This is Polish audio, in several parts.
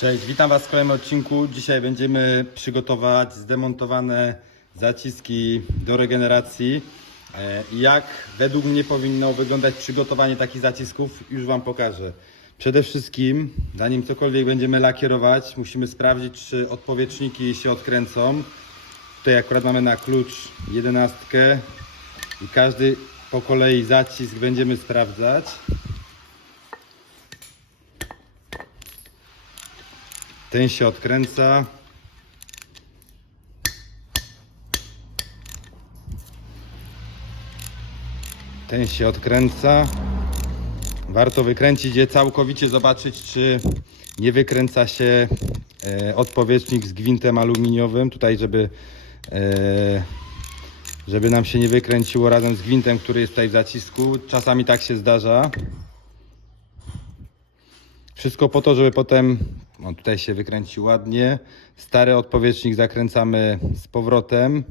Cześć, witam Was w kolejnym odcinku. Dzisiaj będziemy przygotować zdemontowane zaciski do regeneracji. E, Jak według mnie powinno wyglądać przygotowanie takich zacisków, już Wam pokażę. Przede wszystkim, zanim cokolwiek będziemy lakierować, musimy sprawdzić, czy odpowietrzniki się odkręcą. Tutaj akurat mamy na klucz jedenastkę i każdy po kolei zacisk będziemy sprawdzać. Ten się odkręca. Ten się odkręca. Warto wykręcić je całkowicie, zobaczyć czy nie wykręca się e, odpowietrznik z gwintem aluminiowym. Tutaj, żeby, e, żeby nam się nie wykręciło razem z gwintem, który jest tutaj w zacisku. Czasami tak się zdarza. Wszystko po to, żeby potem, o tutaj się wykręci ładnie, stary odpowietrznik zakręcamy z powrotem.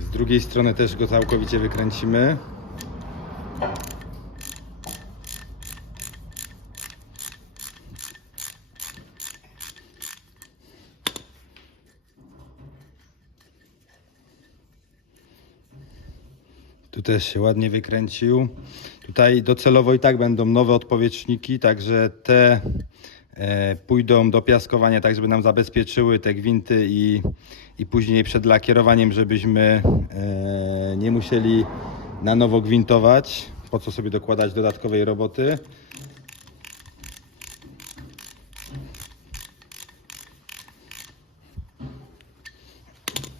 Z drugiej strony też go całkowicie wykręcimy. Tu też się ładnie wykręcił. Tutaj docelowo i tak będą nowe odpowietrzniki, także te e, pójdą do piaskowania, tak żeby nam zabezpieczyły te gwinty i, i później przed lakierowaniem, żebyśmy e, nie musieli na nowo gwintować. Po co sobie dokładać dodatkowej roboty.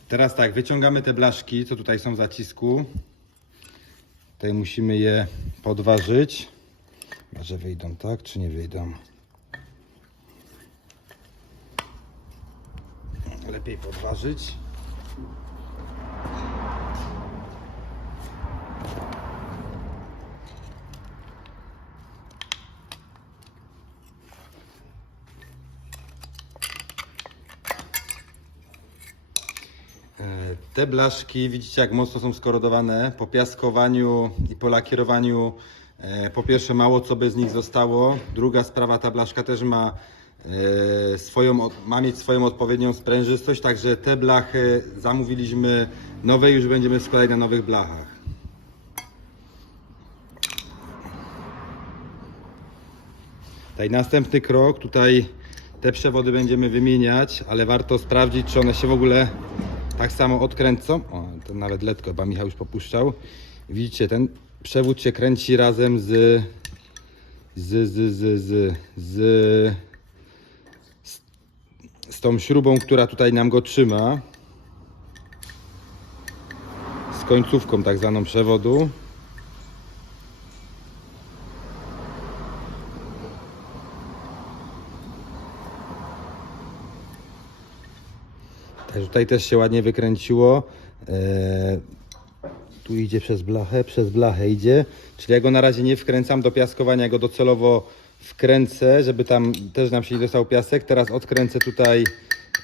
Teraz tak, wyciągamy te blaszki, co tutaj są w zacisku. Tutaj musimy je podważyć. Może wyjdą tak, czy nie wyjdą. Lepiej podważyć. Te blaszki, widzicie jak mocno są skorodowane. Po piaskowaniu i po lakierowaniu, e, po pierwsze mało co by z nich zostało. Druga sprawa, ta blaszka też ma, e, swoją, ma mieć swoją odpowiednią sprężystość, także te blachy zamówiliśmy nowe i już będziemy składać na nowych blachach. Tutaj następny krok, tutaj te przewody będziemy wymieniać, ale warto sprawdzić, czy one się w ogóle tak samo odkręcą. O, to nawet letko chyba Michał już popuszczał. Widzicie, ten przewód się kręci razem z z, z, z, z, z, z tą śrubą, która tutaj nam go trzyma. Z końcówką tak zwaną przewodu. Tutaj też się ładnie wykręciło. Eee, tu idzie przez blachę, przez blachę idzie. Czyli ja go na razie nie wkręcam do piaskowania, go docelowo wkręcę, żeby tam też nam się nie dostał piasek. Teraz odkręcę tutaj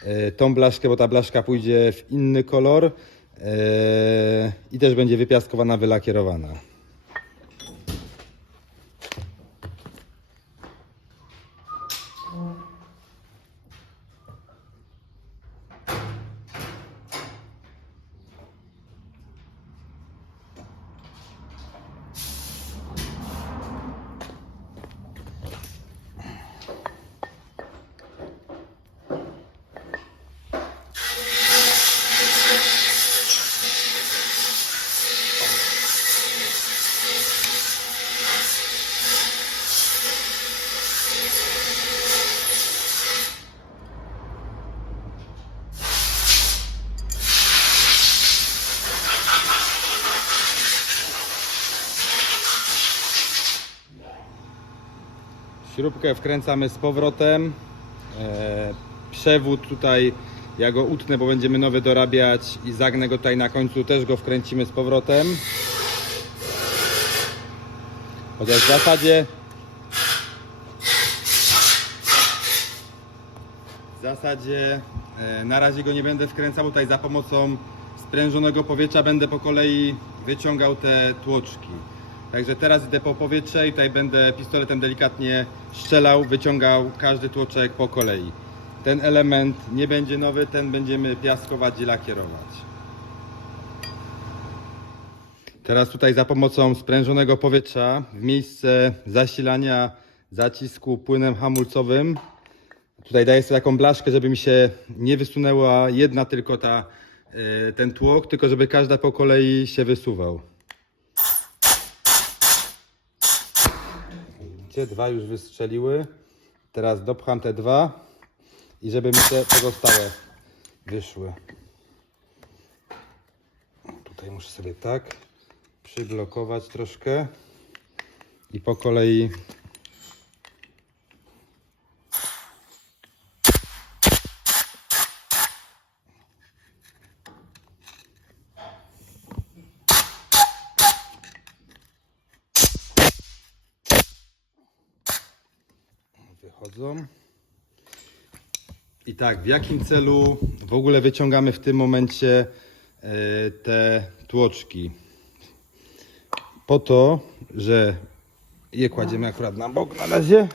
e, tą blaszkę, bo ta blaszka pójdzie w inny kolor e, i też będzie wypiaskowana, wylakierowana. Śrubkę wkręcamy z powrotem. E, przewód tutaj ja go utnę, bo będziemy nowy dorabiać i zagnę go tutaj na końcu, też go wkręcimy z powrotem. Chociaż w zasadzie W zasadzie e, na razie go nie będę wkręcał, tutaj za pomocą sprężonego powietrza będę po kolei wyciągał te tłoczki. Także teraz idę po powietrze i tutaj będę pistoletem delikatnie strzelał, wyciągał każdy tłoczek po kolei. Ten element nie będzie nowy, ten będziemy piaskować i lakierować. Teraz tutaj za pomocą sprężonego powietrza w miejsce zasilania zacisku płynem hamulcowym Tutaj daję sobie taką blaszkę, żeby mi się nie wysunęła jedna tylko ta, y, ten tłok, tylko żeby każda po kolei się wysuwał. Gdzie dwa już wystrzeliły. Teraz dopcham te dwa i żeby mi te pozostałe wyszły. Tutaj muszę sobie tak przyblokować troszkę i po kolei I tak, w jakim celu w ogóle wyciągamy w tym momencie e, te tłoczki? Po to, że je kładziemy akurat na bok na razie.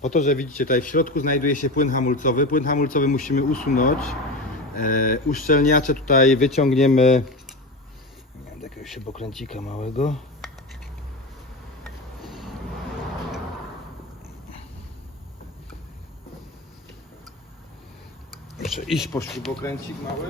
Po to, że widzicie tutaj w środku znajduje się płyn hamulcowy. Płyn hamulcowy musimy usunąć. E, uszczelniacze tutaj wyciągniemy. Mam jakiegoś śrubokręcika małego. Muszę iść po śrubokręcik mały.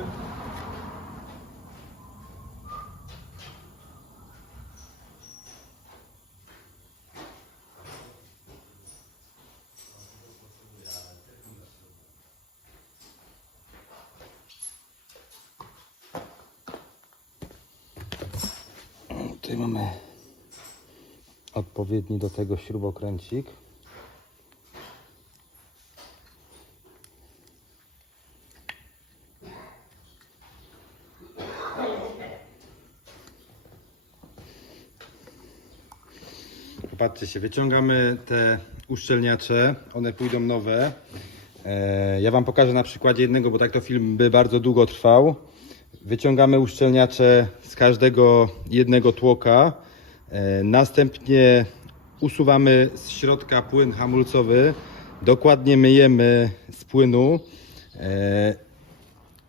Tutaj mamy odpowiedni do tego śrubokręcik. Się, wyciągamy te uszczelniacze, one pójdą nowe. E, Ja Wam pokażę na przykładzie jednego, bo tak to film by bardzo długo trwał. Wyciągamy uszczelniacze z każdego jednego tłoka. E, Następnie usuwamy z środka płyn hamulcowy. Dokładnie myjemy z płynu. E,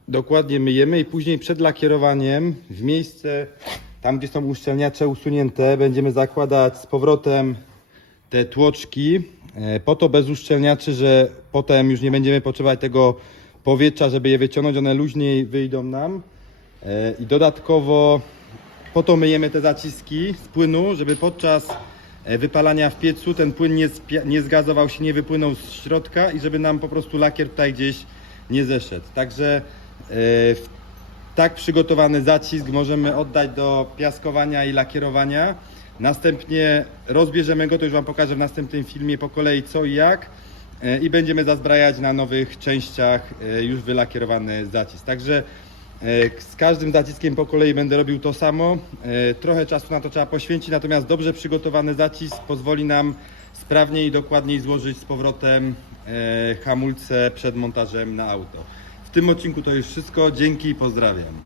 dokładnie myjemy i później przed lakierowaniem w miejsce, tam gdzie są uszczelniacze usunięte, będziemy zakładać z powrotem te tłoczki. e, Po to bez uszczelniaczy, że potem już nie będziemy potrzebować tego powietrza, żeby je wyciągnąć, one luźniej wyjdą nam. E, I dodatkowo po to myjemy te zaciski z płynu, żeby podczas e, wypalania w piecu ten płyn nie, nie zgazował się, nie wypłynął z środka i żeby nam po prostu lakier tutaj gdzieś nie zeszedł. Także w tak przygotowany zacisk możemy oddać do piaskowania i lakierowania. Następnie rozbierzemy go, to już Wam pokażę w następnym filmie po kolei co i jak e, i będziemy zazbrajać na nowych częściach e, już wylakierowany zacisk. Także e, z każdym zaciskiem po kolei będę robił to samo. Trochę czasu na to trzeba poświęcić, natomiast dobrze przygotowany zacisk pozwoli nam sprawniej i dokładniej złożyć z powrotem hamulce przed montażem na auto. Tym odcinku to już wszystko. Dzięki i pozdrawiam.